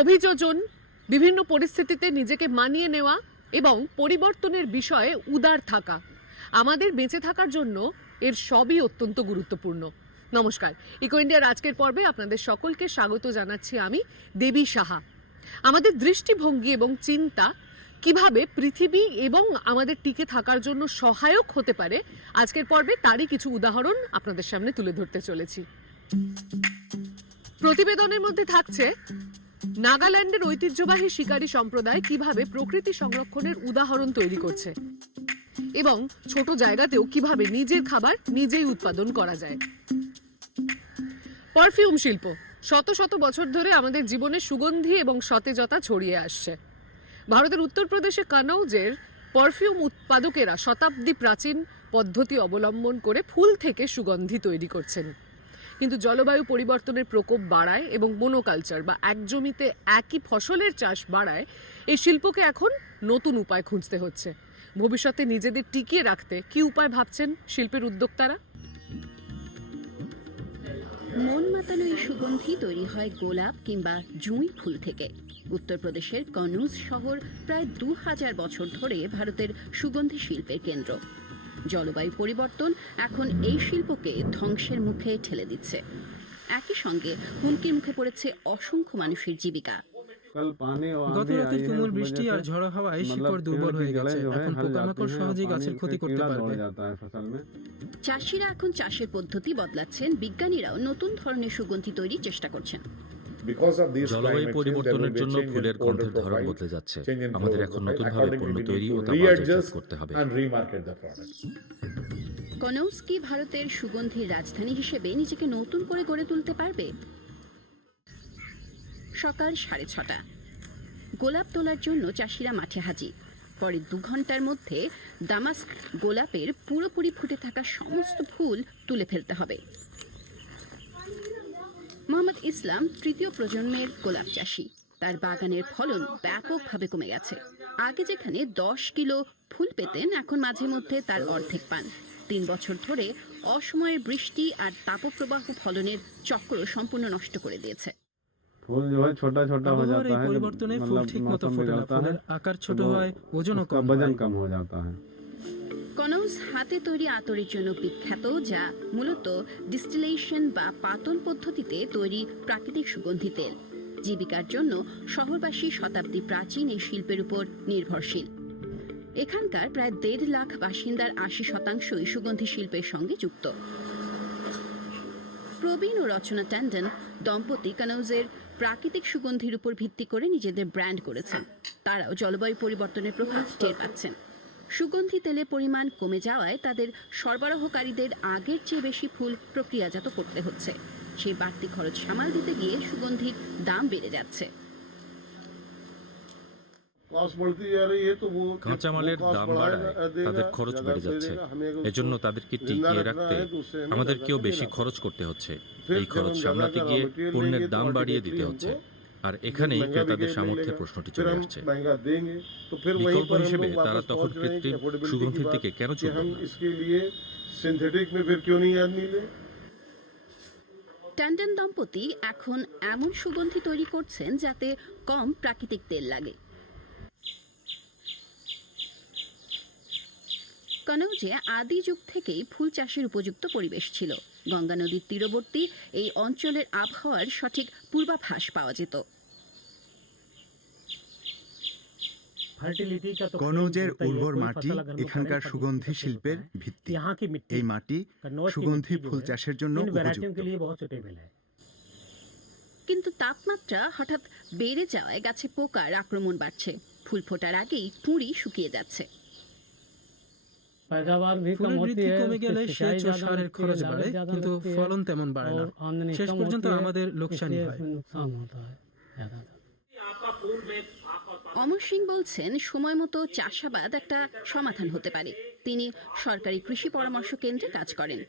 অভিযোজন, বিভিন্ন পরিস্থিতিতে নিজেকে মানিয়ে নেওয়া এবং পরিবর্তনের বিষয়ে উদার থাকা। আমাদের বেঁচে থাকার জন্য এর সবই অত্যন্ত গুরুত্বপূর্ণ। নমস্কার। ইকো ইন্ডিয়ার আজকের পর্বে আপনাদের সকলকে স্বাগত জানাচ্ছি আমি, দেবী সাহা। আমাদের দৃষ্টিভঙ্গি এবং চিন্তা কীভাবে পৃথিবী এবং আমাদের টিকে থাকার জন্য সহায়ক হতে পারে, আজকের পর্বে তারই কিছু উদাহরণ আপনাদের সামনে তুলে ধরতে চলেছি। প্রতিবেদনের মধ্যে থাকছে নাগাল্যান্ডের ঐতিহ্যবাহী শিকারী সম্প্রদায় কীভাবে প্রকৃতি সংরক্ষণের উদাহরণ তৈরি করছে? এবং ছোট জায়গাতেও কীভাবে নিজের খাবার নিজেই উৎপাদন করা যায়? পারফিউম শিল্প। শত শত বছর ধরে আমাদের জীবনে সুগন্ধি এবং সতেজতা ছড়িয়ে আসছে। ভারতের উত্তরপ্রদেশে কানৌজের পারফিউম উৎপাদকেরা শতাব্দী প্রাচীন পদ্ধতি অবলম্বন করে ফুল থেকে সুগন্ধি তৈরি করছেন। কিন্তু জলবায়ু পরিবর্তনের প্রকোপ বাড়ায় এবং মোনোকালচার বা এক জমিতে একই ফসলের চাষ বাড়ায়, এই শিল্পকে এখন নতুন উপায় খুঁজতে হচ্ছে। ভবিষ্যতে নিজেদের টিকিয়ে রাখতে কি উপায় ভাবছেন শিল্পের উদ্যোক্তারা? মন মাতানো এই সুগন্ধি তৈরি হয় গোলাপ কিংবা জুঁই ফুল থেকে। উত্তরপ্রদেশের কনুজ শহর প্রায় দু হাজার বছর ধরে ভারতের সুগন্ধি শিল্পের কেন্দ্র। জলবায়ু পরিবর্তন এখন এই শিল্পকে ধ্বংসের মুখে ঠেলে দিচ্ছে। একই সঙ্গে হুমকির মুখে পড়েছে অসংখ্য মানুষের জীবিকা। গত রাতের তুমুল বৃষ্টি আর ঝড়ো হাওয়ায় শিকড় দুর্বল হয়ে গেছে। এখন পোকামাকড় সহজেই গাছের ক্ষতি করতে পারবে। চাষিরা এখন চাষের পদ্ধতি বদলাচ্ছেন। বিজ্ঞানীরাও নতুন ধরনের সুগন্ধি তৈরির চেষ্টা করছেন। জলবায়ু পরিবর্তনের জন্য ফুলের গন্ধের ধরন বদলে যাচ্ছে। আমাদের এখন নতুনভাবে পণ্য তৈরি ও তা বাজারজাত করতে হবে। কনৌজ কি ভারতের সুগন্ধির রাজধানী হিসেবে নিজেকে নতুন করে গড়ে তুলতে পারবে? সকাল সাড়ে ছটা। গোলাপ তোলার জন্য চাষিরা মাঠে হাজির। পরে দু ঘণ্টার মধ্যে দামাস্ক গোলাপের পুরোপুরি ফুটে থাকা সমস্ত ফুল তুলে ফেলতে হবে। মোহাম্মদ ইসলাম তৃতীয় প্রজন্মের গোলাপ চাষি তার বাগানের ফলন ব্যাপকভাবে কমে গেছে আগে যেখানে দশ কিলো ফুল পেতেন এখন মাঝে মধ্যে তার অর্ধেক পান তিন বছর ধরে অসময়ের বৃষ্টি আর তাপপ্রবাহ ফলনের চক্র সম্পূর্ণ নষ্ট করে দিয়েছে ফুল जो है छोटा छोटा हो আবহাওয়ার जाता এই है পরিবর্তনে ফুল मतलब ঠিক মতো मौसम ফোটে না बिगड़ता ফুলের है আকার ছোট तो হয় ওজনও उसका কম वजन হয় कम हो जाता है কনৌজ হাতে তৈরি আতরের জন্য বিখ্যাত, যা মূলত ডিস্টিলেশন বা পাতন পদ্ধতিতে তৈরি প্রাকৃতিক সুগন্ধি তেল। জীবিকার জন্য শহরবাসী শতাব্দী প্রাচীন এই শিল্পের উপর নির্ভরশীল। এখানকার প্রায় দেড় লাখ বাসিন্দার আশি শতাংশই সুগন্ধি শিল্পের সঙ্গে যুক্ত। প্রবীণ ও রচনা ট্যান্ডন দম্পতি কানৌজের প্রাকৃতিক সুগন্ধির উপর ভিত্তি করে নিজেদের ব্র্যান্ড করেছেন। তারাও জলবায়ু পরিবর্তনের প্রভাব টের পাচ্ছেন। সুগন্ধি তেলের পরিমাণ কমে যাওয়ায় তাদের সরবরাহকারীদের আগের চেয়ে বেশি ফুল প্রক্রিয়াজাত করতে হচ্ছে। সেই বাড়তি খরচ সামাল দিতে গিয়ে সুগন্ধির দাম বেড়ে যাচ্ছে। কাঁচামালের দাম বাড়ায় তাদের খরচ বেড়ে যাচ্ছে। এজন্য তাদেরকে টিকিয়ে রাখতে আমাদেরকেও বেশি খরচ করতে হচ্ছে। এই খরচ সামলাতে গিয়ে পণ্যের দাম বাড়িয়ে দিতে হচ্ছে। আর এখানেই ক্রেতাদের সামর্থ্যের প্রশ্নটি চলে আসছে। বিকল্প হিসেবে তারা তখন কৃত্রিম সুগন্ধির দিকে কেন চলবেন না? ট্যান্ডন দম্পতি এখন এমন সুগন্ধি তৈরি করছেন যাতে কম প্রাকৃতিক তেল লাগে। কনৌজে আদি যুগ থেকেই ফুল চাষের উপযুক্ত পরিবেশ ছিল। গঙ্গা নদীর তীরবর্তী এই অঞ্চলের আবহাওয়ার সঠিক পূর্বাভাস পাওয়া যেত। কনৌজের উর্বর মাটি এখানকার সুগন্ধি শিল্পের ভিত্তি। এই মাটি সুগন্ধি ফুল চাষের জন্য কিন্তু তাপমাত্রা হঠাৎ বেড়ে যাওয়ায় গাছে পোকার আক্রমণ বাড়ছে। ফুল ফোটার আগেই কুঁড়ি শুকিয়ে যাচ্ছে। ফুলের বৃদ্ধি কমে গেলে সেচ ও সারের খরচ বাড়ে কিন্তু ফলন তেমন বাড়ে না শেষ পর্যন্ত আমাদের লোকসানই হয় অমর সিং বলছেন সময় মতো চাষাবাদ একটা সমাধান হতে পারে। তিনি সরকারি কৃষি পরামর্শ কেন্দ্রে কাজ করেন।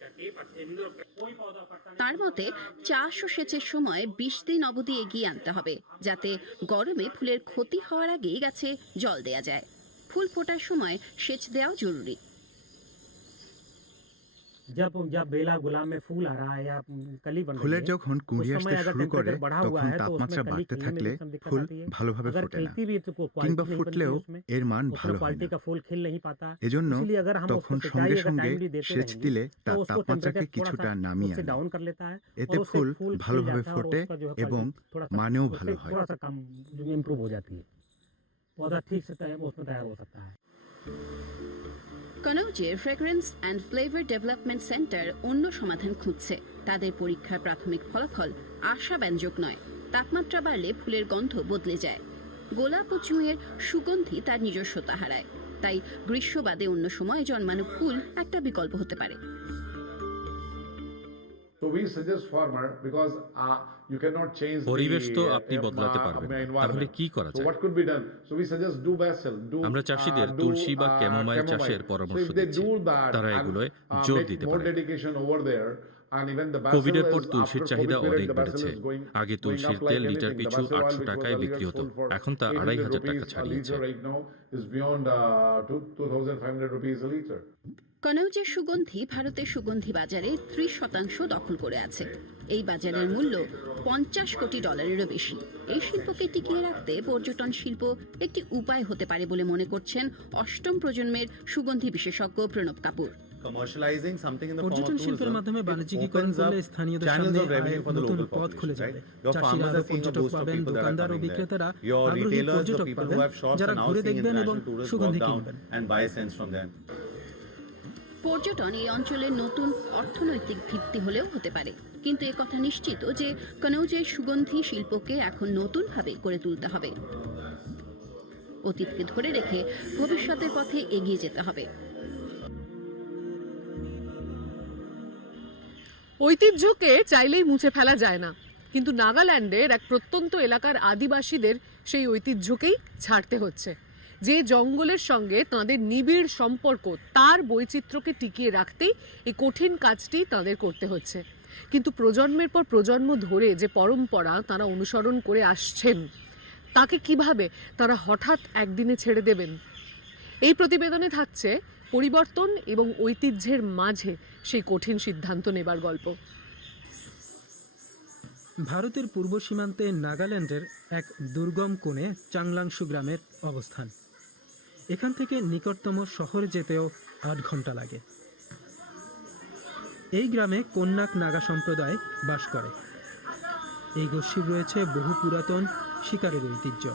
তার মতে চাষ ও সেচের সময় বিশ দিন অবধি এগিয়ে আনতে হবে যাতে গরমে ফুলের ক্ষতি হওয়ার আগেই গাছে জল দেয়া যায়। ফুল ফোটার সময় সেচ দেওয়াও জরুরি। जब जब बेला गुलाब में फूल आ रहा है या कली बन रही ফুলের है যখন কুঁড়ি उस আসতে समय अगर শুরু করে टेम्परेचर बढ़ा हुआ তখন है तो তাপমাত্রা उसमें कली বাড়তে खिलने में থাকলে भी दिक्कत ফুল आती है ভালোভাবে अगर ফোটে না खिलती भी है तो कोई কিংবা क्वालिटी नहीं बनती ফুটলেও उसमें এর মান उतना ভালো হয় क्वालिटी না का फूल खिल नहीं पाता এজন্য इसलिए अगर हम তখন उसको সঙ্গে सिंचाई अगर সঙ্গে टाइमली देते সেচ रहेंगे দিলে तो তার उसको তাপমাত্রাকে टेम्परेचर थोड़ा কিছুটা सा নামিয়ে उससे আনে डाउन कर लेता है এতে और उससे ফুল फूल खिल ভালোভাবে जाता है और ফোটে उसका जो है এবং क्वालिटी थोड़ा सा মানেও उससे ভালো হয় थोड़ा सा कम इम्प्रूव हो जाती है पौधा ठीक से तैयार उसमें तैयार हो सकता है কনৌজের fragrance and flavour development centre অন্য সমাধান খুঁজছে। তাদের পরীক্ষার প্রাথমিক ফলাফল আশাব্যঞ্জক নয়। তাপমাত্রা বাড়লে ফুলের গন্ধ বদলে যায়। গোলাপ ও চুঁয়ের সুগন্ধি তার নিজস্বতা হারায়। তাই গ্রীষ্মবাদে অন্য সময়ে জন্মানো ফুল একটা বিকল্প হতে পারে। পরিবেশ তো uh, আপনি uh, বদলাতে uh, পারবেন. তাহলে কি করা যায়? what could be done? So we suggest do basil, do আমরা চাষিদের uh, তুলসী বা uh, ক্যামোমাইল চাষের পরামর্শ দিচ্ছি তারা এগুলোয় uh, জোর দিতে পারে। over there and even the basil কোভিডের পর তুলসীর চাহিদা অনেক বেড়েছে। আগে তুলসীর তেল লিটার পিছু আটশো টাকায় বিক্রি হতো। এখন তা আড়াই হাজার টাকা ছাড়িয়েছে কনৌজের সুগন্ধি ভারতের সুগন্ধি বাজারে ত্রিশ শতাংশ দখল করে আছে। এই বাজারের মূল্য পঞ্চাশ কোটি ডলারেরও বেশি। এই শিল্পকে টিকিয়ে রাখতে পর্যটন শিল্প একটি উপায় হতে পারে বলে মনে করছেন অষ্টম প্রজন্মের সুগন্ধি বিশেষজ্ঞ প্রণব কাপুর। শিল্পের যারা ঘুরে দেখবেন এবং সুগন্ধি পর্যটন এই অঞ্চলের নতুন অর্থনৈতিক ভিত্তি হলেও হতে পারে। কিন্তু কথা নিশ্চিত যে কনৌজের সুগন্ধি শিল্পকে এখন নতুনভাবে গড়ে তুলতে হবে। অতীতকে ধরে রেখে ভবিষ্যতের পথে এগিয়ে যেতে হবে। ঐতিহ্যকে চাইলেই মুছে ফেলা যায় না। কিন্তু নাগাল্যান্ডের এক প্রত্যন্ত এলাকার আদিবাসীদের সেই ঐতিহ্যকেই ছাড়তে হচ্ছে। যে জঙ্গলের সঙ্গে তাদের নিবিড় সম্পর্ক, তার বৈচিত্র্যকে টিকিয়ে রাখতেই এই কঠিন কাজটি তাদের করতে হচ্ছে। কিন্তু প্রজন্মের পর প্রজন্ম ধরে যে পরম্পরা তারা অনুসরণ করে আসছেন, তাকে কীভাবে তারা হঠাৎ একদিনে ছেড়ে দেবেন? এই প্রতিবেদনে থাকছে পরিবর্তন এবং ঐতিহ্যের মাঝে সেই কঠিন সিদ্ধান্ত নেবার গল্প। ভারতের পূর্ব সীমান্তে নাগাল্যান্ডের এক দুর্গম কোণে চাংলাংশু গ্রামের অবস্থান। এখান থেকে নিকটতম শহরে যেতেও আট ঘণ্টা লাগে। এই গ্রামে কন্যাক নাগা সম্প্রদায় বাস করে। এই গোষ্ঠীর রয়েছে বহু পুরাতন, শিকারের ঐতিহ্য।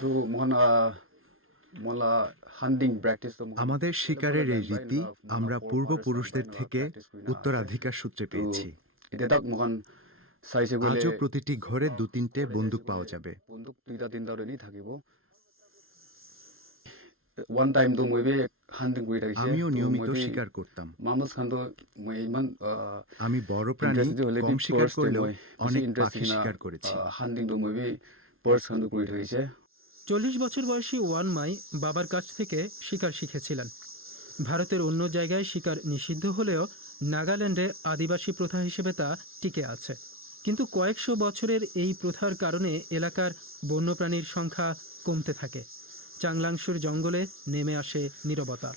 তো মোহন মোলা আমাদের শিকারের এই রীতি আমরা পূর্বপুরুষদের থেকে উত্তরাধিকার সূত্রে পেয়েছি। আজও প্রতিটি ঘরে দু তিনটে বন্দুক পাওয়া যাবে। আমিও নিয়মিত শিকার করতাম। আমি বড় প্রাণী কম শিকার করলেও অনেক পাখি শিকার করেছি। চল্লিশ বছর বয়সী ওয়ান মাই বাবার কাছ থেকে শিকার শিখেছিলেন। ভারতের অন্য জায়গায় শিকার নিষিদ্ধ হলেও নাগাল্যান্ডে আদিবাসী প্রথা হিসেবে তা টিকে আছে। কিন্তু কয়েকশো বছরের এই প্রথার কারণে এলাকার বন্যপ্রাণীর সংখ্যা কমতে থাকে। চাংলাংশুর জঙ্গলে নেমে আসে নীরবতা।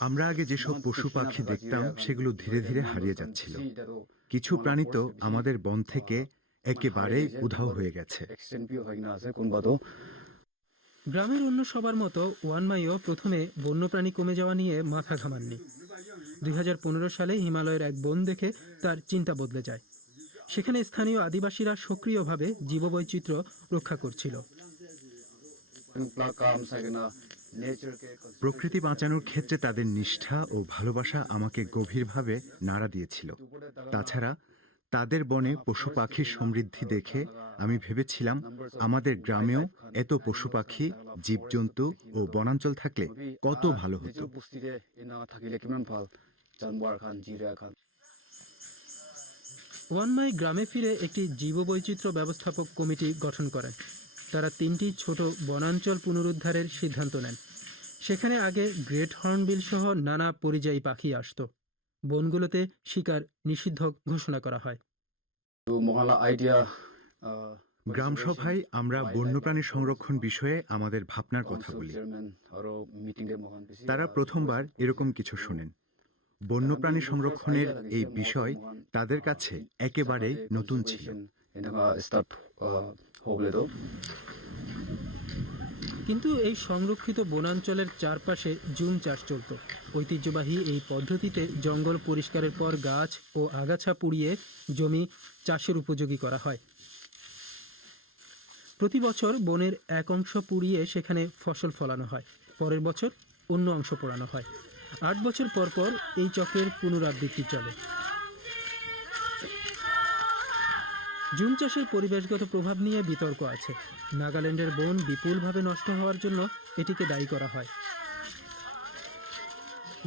আমরা আগে যেসব পশু পাখি দেখতাম সেগুলো ধীরে ধীরে হারিয়ে যাচ্ছিল। কিছু প্রাণী তো আমাদের বন থেকে একেবারেই উধাও হয়ে গেছে। গ্রামের অন্য সবার মতো ওয়ানমাইও প্রথমে বন্যপ্রাণী কমে যাওয়া নিয়ে মাথা ঘামাননি। দুই সালে হিমালয়ের এক বন দেখে তার চিন্তা বদলে যায়। সেখানে স্থানীয় আদিবাসীরা সক্রিয়ভাবে জীববৈচিত্র্য রক্ষা করছিল। প্রকৃতি বাঁচানোর ক্ষেত্রে তাদের নিষ্ঠা ও ভালোবাসা আমাকে গভীরভাবে নাড়া দিয়েছিল। তাছাড়া তাদের বনে পশু পাখির সমৃদ্ধি দেখে আমি ভেবেছিলাম, আমাদের গ্রামেও এত পশু পাখি, জীবজন্তু ও বনাঞ্চল থাকলে কত ভালো হতো। ওয়ানমাই গ্রামে ফিরে একটি জীববৈচিত্র্য ব্যবস্থাপক কমিটি গঠন করে। তারা তিনটি ছোট বনাঞ্চল পুনরুদ্ধারের সিদ্ধান্ত নেন। সেখানে আগে গ্রেট হর্নবিল সহ নানা পরিযায়ী পাখি আসতো। বনগুলোতে শিকার নিষিদ্ধ ঘোষণা করা হয়। তো মহালা আইডিয়া গ্রাম সভায় আমরা বন্যপ্রাণী সংরক্ষণ বিষয়ে আমাদের ভাবনার কথা বলি। তারা প্রথমবার এরকম কিছু শোনেন। বন্যপ্রাণী সংরক্ষণের এই বিষয় তাদের কাছে একেবারেই নতুন ছিল। কিন্তু এই সংরক্ষিত বনাঞ্চলের চারপাশে জুম চাষ চলত। ঐতিহ্যবাহী এই পদ্ধতিতে জঙ্গল পরিষ্কারের পর গাছ ও আগাছা পুড়িয়ে জমি চাষের উপযোগী করা হয়। প্রতি বছর বনের এক অংশ পুড়িয়ে সেখানে ফসল ফলানো হয়। পরের বছর অন্য অংশ পোড়ানো হয়। আট বছর পর পর এই চক্রের পুনরাবৃত্তি চলে। জুম চাষের পরিবেশগত প্রভাব নিয়ে বিতর্ক আছে। নাগাল্যান্ডের বন বিপুলভাবে নষ্ট হওয়ার জন্য এটিকে দায়ী করা হয়।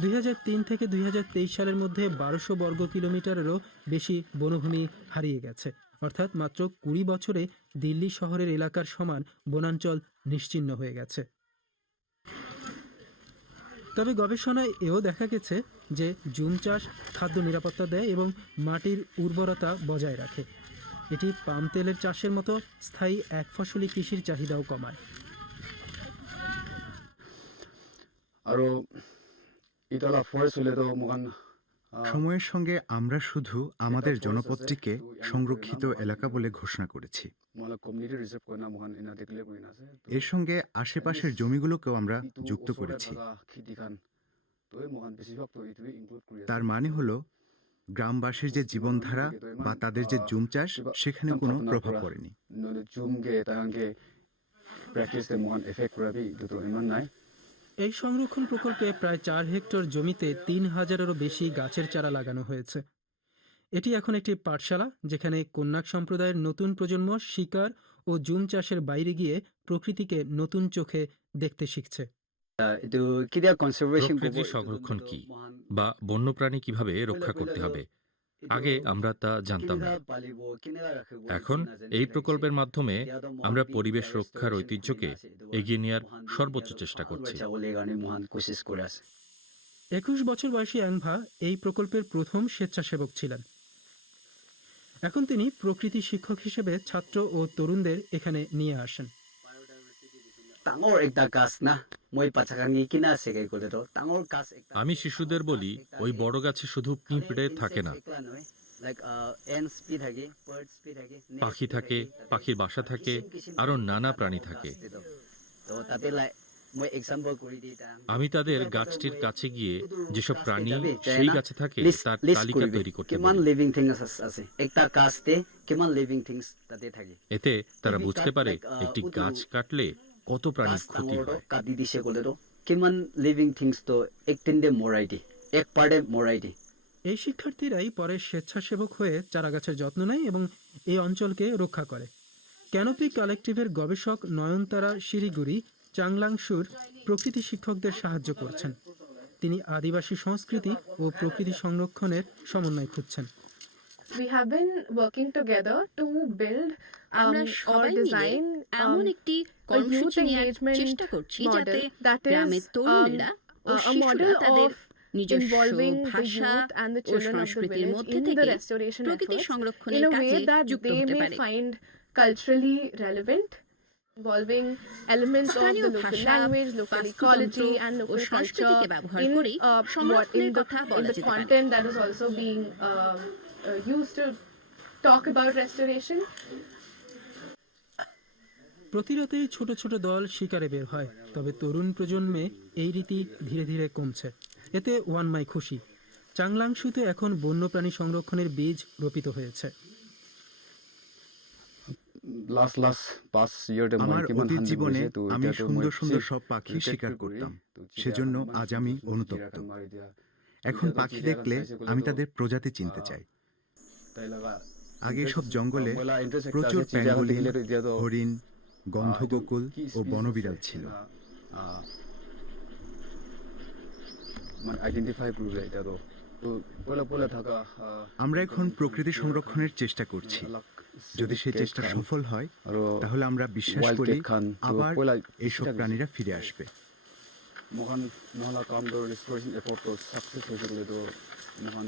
দুই হাজার তিন থেকে দুই হাজার তেইশ সালের মধ্যে বারোশো বর্গ কিলোমিটারেরও বেশি বনভূমি হারিয়ে গেছে। অর্থাৎ মাত্র কুড়ি বছরে দিল্লি শহরের এলাকার সমান বনাঞ্চল নিশ্চিহ্ন হয়ে গেছে। তবে গবেষণায় এও দেখা গেছে যে জুম চাষ, খাদ্য নিরাপত্তা দেয় এবং মাটির উর্বরতা বজায় রাখে। এটি পাম তেলের চাষের মতো স্থায়ী এক ফসলি কৃষির চাহিদাও কমায়। আৰু ইতলা ফৰেষ্ট হলেতো মোকান সময়ের সঙ্গে আমরা শুধু আমাদের জনপদটিকে সংরক্ষিত এলাকা বলে ঘোষণা করেছি। মোলা কমিউনিটি রিজার্ভ করে না মোকান এনা ডিক্লেয়ার করে না আছে এর সঙ্গে আশেপাশের জমিগুলোকেও আমরা যুক্ত করেছি। তো তো তার মানে হলো গ্রামবাসীর যে জীবনধারা বা তাদের যে জুম চাষ, সেখানে কোনো প্রভাব পড়েনি। এই সংরক্ষণ প্রকল্পে প্রায় চার হেক্টর জমিতে তিন হাজারেরও বেশি গাছের চারা লাগানো হয়েছে। এটি এখন একটি পাঠশালা, যেখানে কন্যাক সম্প্রদায়ের নতুন প্রজন্ম শিকার ও জুম চাষের বাইরে গিয়ে প্রকৃতিকে নতুন চোখে দেখতে শিখছে। প্রকৃতির সংরক্ষণ কি বা বন্যপ্রাণী কীভাবে রক্ষা করতে হবে? আগে আমরা তা জানতাম না। এখন এই প্রকল্পের মাধ্যমে আমরা পরিবেশ রক্ষার ঐতিহ্যকে এগিয়ে নেওয়ার সর্বোচ্চ চেষ্টা করছি। একুশ বছর বয়সী অ্যাংভা এই প্রকল্পের প্রথম স্বেচ্ছাসেবক ছিলেন। এখন তিনি প্রকৃতি শিক্ষক হিসেবে ছাত্র ও তরুণদের এখানে নিয়ে আসেন। একটা গাছ না? আমি শিশুদের বলি ওই বড় গাছে শুধু পিঁপড়ে থাকে না। পাখি থাকে পাখির বাসা থাকে আরও নানা প্রাণী থাকে। আমি তাদের গাছটির কাছে গিয়ে যেসব প্রাণী সেই গাছে থাকে তার তালিকা তৈরি করতে এতে তারা বুঝতে পারে একটি গাছ কাটলে কত প্রাণীর ক্ষতি হয়? দিছে ক'লে তো কিমান লিভিং থিংস তো একদিনতে মৰাই দিয়ে এক পাৰ্টে মৰাই এই শিক্ষার্থীরাই পরে স্বেচ্ছাসেবক হয়ে চারাগাছের যত্ন নেয় এবং এই অঞ্চলকে রক্ষা করে। ক্যানোপি কালেকটিভের গবেষক নয়নতারা শিরিগুড়ি চাংলাংশুর প্রকৃতি শিক্ষকদের সাহায্য করছেন। তিনি আদিবাসী সংস্কৃতি ও প্রকৃতি সংরক্ষণের সমন্বয় খুঁজছেন। We have been working together to build um, আমরা or সবাই মিলে design এমন um, একটি কর্মসূচি নেওয়ার চেষ্টা করছি যাতে গ্রামের um, তরুণেরা ও শিশুরা তাদের নিজস্ব ভাষা ও সংস্কৃতির মধ্যে থেকে প্রকৃতি সংরক্ষণের কাজে যুক্ত হতে পারে find culturally relevant involving elements of the local language, local ecology and local culture in, uh, what, in the, in the content that is also being um, uh, used to talk about restoration. প্রতি রাতেই ছোট ছোট দল শিকারে বের হয় তবে তরুণ প্রজন্মে এই রীতি ধীরে ধীরে কমছে। এতে ওয়ান মাই খুশি। চাংলাংশুতে এখন বন্যপ্রাণী সংরক্ষণের বীজ রোপিত হয়েছে। আমার অতীত জীবনে আমি সুন্দর সুন্দর সব পাখি শিকার করতাম। সেজন্য আজ আমি অনুতপ্ত। এখন পাখি দেখলে আমি তাদের প্রজাতি চিনতে চাই। আগে সব জঙ্গলে প্রচুর প্যাঙ্গোলিন হরিণ গন্ধগোকুল ও বনবিড়াল ছিল। মানে আমরা এখন প্রকৃতি সংরক্ষণের চেষ্টা করছি। যদি সেই চেষ্টা সফল হয় তাহলে আমরা বিশ্বাস করি আবার এইসব প্রাণীরা ফিরে আসবে। মহান মহলা রিস্টোরেশন এখন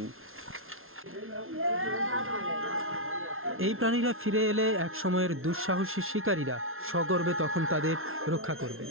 এই প্রাণীরা ফিরে এলে এক সময়ের দুঃসাহসী শিকারীরা সগর্বে তখন তাদের রক্ষা করবে।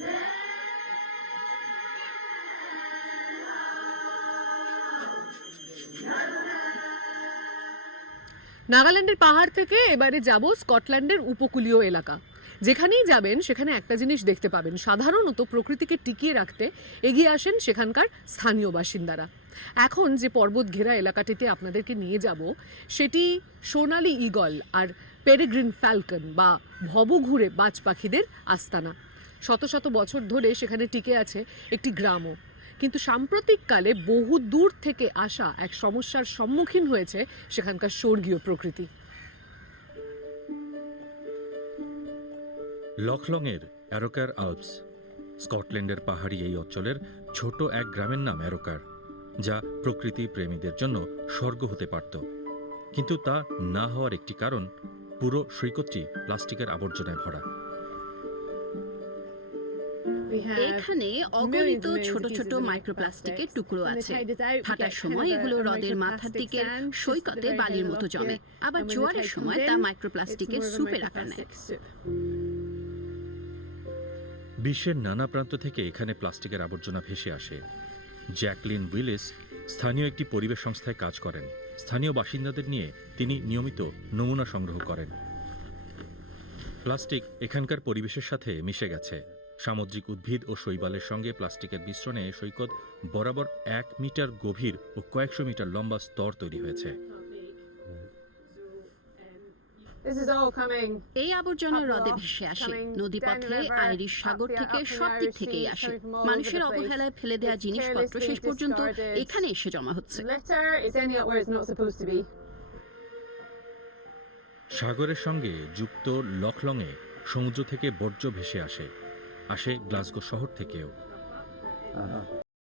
নাগাল্যান্ডের পাহাড় থেকে এবারে যাব স্কটল্যান্ডের উপকূলীয় এলাকা। যেখানেই যাবেন, সেখানে একটা জিনিস দেখতে পাবেন। সাধারণত প্রকৃতিকে টিকিয়ে রাখতে এগিয়ে আসেন সেখানকার স্থানীয় বাসিন্দারা। এখন যে পর্বত ঘেরা এলাকাটিতে আপনাদেরকে নিয়ে যাব, সেটি সোনালি ঈগল আর পেরেগ্রিন ফ্যালকন বা ভবঘুরে বাজ পাখিদের আস্তানা। শত শত বছর ধরে সেখানে টিকে আছে একটি গ্রামও। কিন্তু সাম্প্রতিককালে বহু দূর থেকে আসা এক সমস্যার সম্মুখীন হয়েছে সেখানকার স্বর্গীয় প্রকৃতি। লখলংয়ের অ্যারোকার আলপস, স্কটল্যান্ডের পাহাড়ি এই অঞ্চলের ছোট এক গ্রামের নাম অ্যারোকার। যা প্রকৃতি প্রেমীদের জন্য স্বর্গ হতে পারত। কিন্তু তা না হওয়ার একটি কারণ পুরো সৈকতটি প্লাস্টিকের আবর্জনায় ভরা। এখানে অগণিত ছোট ছোট মাইক্রোপ্লাস্টিকের টুকরো আছে। ফাটার সময় এগুলো হ্রদের মাথার দিকের সৈকতে বালির মতো জমে। আবার জোয়ারের সময় তা মাইক্রোপ্লাস্টিকের সুপের আকার। নেয় বিশ্বের নানা প্রান্ত থেকে এখানে প্লাস্টিকের আবর্জনা ভেসে আসে। জ্যাকলিন উইলিস স্থানীয় একটি পরিবেশ সংস্থায় কাজ করেন। স্থানীয় বাসিন্দাদের নিয়ে তিনি নিয়মিত নমুনা সংগ্রহ করেন। প্লাস্টিক এখানকার পরিবেশের সাথে মিশে গেছে। সামুদ্রিক উদ্ভিদ ও শৈবালের সঙ্গে প্লাস্টিকের মিশ্রণে সৈকত বরাবর এক মিটার গভীর ও কয়েকশো মিটার লম্বা স্তর তৈরি হয়েছে। এই আবর্জনা হ্রদে ভেসে আসে নদীপথে আইরিশ সাগর থেকে সব দিক থেকেই আসে। মানুষের অবহেলায় ফেলে দেওয়া জিনিসপত্র শেষ পর্যন্ত এখানে এসে জমা হচ্ছে। Litter is ending up where it's not supposed to be. সাগরের সঙ্গে যুক্ত লখলংয়ে সমুদ্র থেকে বর্জ্য ভেসে আসে। আসে গ্লাসগো শহর থেকেও।